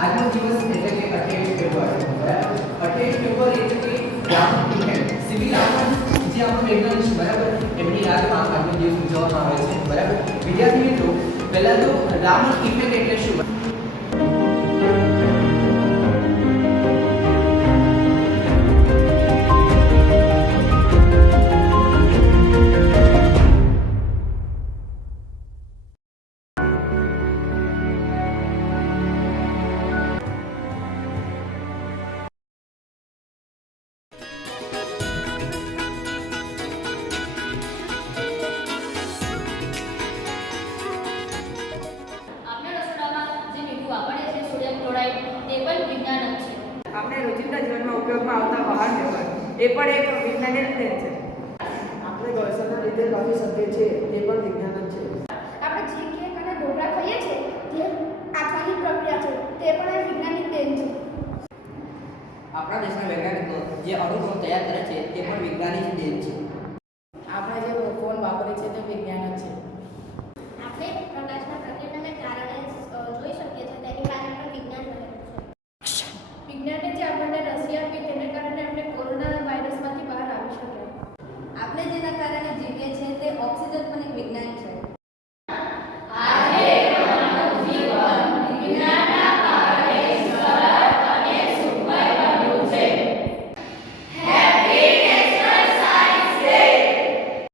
આજનો દિવસ એટલે કે 28 ફેબ્રુઆરી બરાબર 28 ફેબ્રુઆરી એટલે કે રામન ઇફેક્ટ સિવિલ રામન જે આપણો વૈજ્ઞાનિક છે બરાબર એમની યાદમાં આજનો દિવસ ઉજવવામાં આવે છે બરાબર વિદ્યાર્થી મિત્રો પહેલા તો રામન ઇફેક્ટ એટલે શું આપણે રોજિંદા જીવનમાં ઉપયોગમાં આવતા વાહન વ્યવહાર એ પણ એક વિજ્ઞાનની જ દેન છે. આપણે ઘર્ષણના લીધે કાપી શકીએ છીએ એ પણ વિજ્ઞાન જ છે. આપણે જે કેક અને ઢોકળા ખાઈએ છીએ જે આખાની પ્રક્રિયા છે તે પણ એક વિજ્ઞાનની દેન છે. આપણા દેશના વૈજ્ઞાનિકો જે અણુબોમ્બ તૈયાર કરે છે તે પણ વિજ્ઞાનની જ દેન છે.